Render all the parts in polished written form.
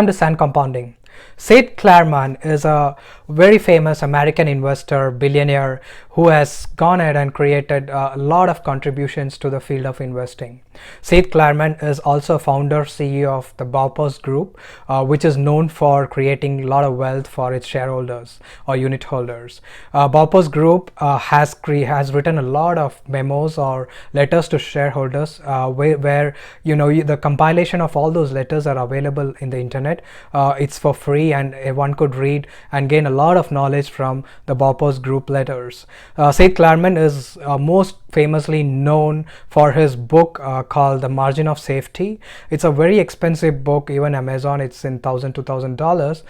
Welcome to Sand Compounding. Seth Klarman is a very famous American investor, billionaire, who has gone ahead and created a lot of contributions to the field of investing. Seth Klarman is also founder CEO of the Baupost Group, which is known for creating a lot of wealth for its shareholders or unit holders. Baupost Group has written a lot of memos or letters to shareholders where the compilation of all those letters are available in the internet. It's for free, and one could read and gain a lot of knowledge from the Baupost Group letters. Seth Klarman is most famously known for his book called The Margin of Safety. It's a very expensive book. Even Amazon, it's in $1,000 to $2,000.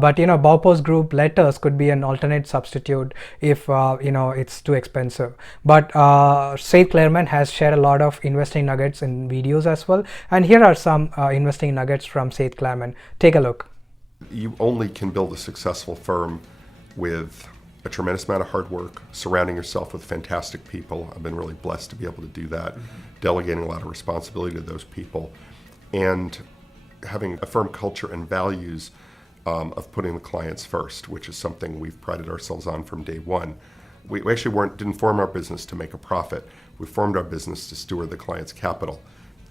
But Baupost Group letters could be an alternate substitute if it's too expensive. But Seth Klarman has shared a lot of investing nuggets in videos as well. And here are some investing nuggets from Seth Klarman. Take a look. You only can build a successful firm with a tremendous amount of hard work, surrounding yourself with fantastic people. I've been really blessed to be able to do that, delegating a lot of responsibility to those people, and having a firm culture and values of putting the clients first, which is something we've prided ourselves on from day one. We actually didn't form our business to make a profit. We formed our business to steward the client's capital.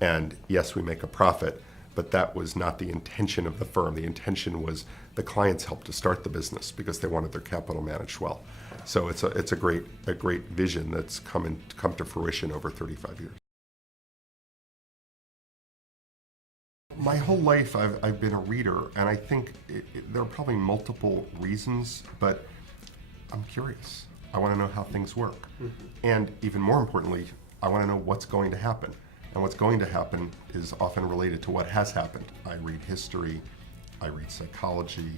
And yes, we make a profit, but that was not the intention of the firm. The intention was the clients helped to start the business because they wanted their capital managed well. So it's a great vision that's come to fruition over 35 years. My whole life I've been a reader, and I think there are probably multiple reasons, but I'm curious. I want to know how things work. And even more importantly, I want to know what's going to happen. And what's going to happen is often related to what has happened. I read history, I read psychology,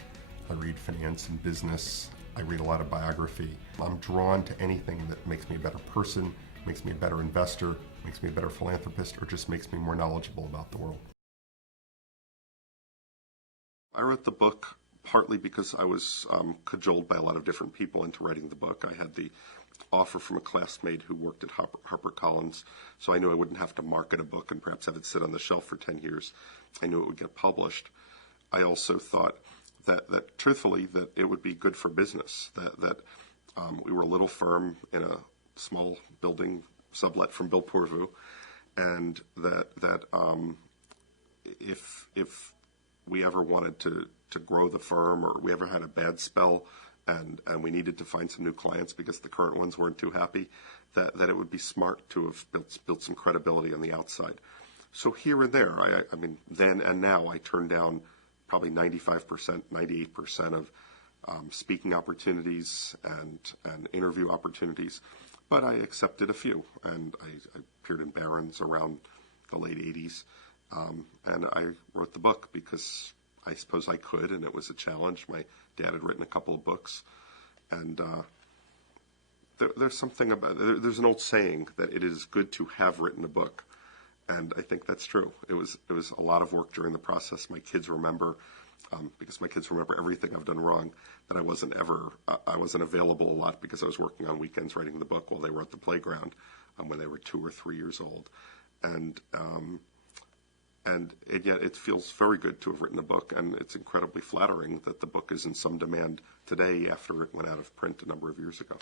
I read finance and business, I read a lot of biography. I'm drawn to anything that makes me a better person, makes me a better investor, makes me a better philanthropist, or just makes me more knowledgeable about the world. I wrote the book partly because I was cajoled by a lot of different people into writing the book. I had the offer from a classmate who worked at HarperCollins, so I knew I wouldn't have to market a book and perhaps have it sit on the shelf for 10 years. I knew it would get published. I also thought that truthfully, that it would be good for business, that we were a little firm in a small building sublet from Bill Pourvu, and that if we ever wanted to grow the firm, or we ever had a bad spell, and we needed to find some new clients because the current ones weren't too happy, that it would be smart to have built some credibility on the outside. So here and there, I mean, then and now, I turn down probably 95%, 98% of speaking opportunities and interview opportunities, but I accepted a few, and I appeared in Barron's around the late 80s, and I wrote the book because I suppose I could, and it was a challenge. My dad had written a couple of books, and there's something about it. There's an old saying that it is good to have written a book, and I think that's true. It was a lot of work during the process. My kids remember, because my kids remember everything I've done wrong, that I wasn't available a lot because I was working on weekends writing the book while they were at the playground when they were 2 or 3 years old, and yet it feels very good to have written a book, and it's incredibly flattering that the book is in some demand today after it went out of print a number of years ago.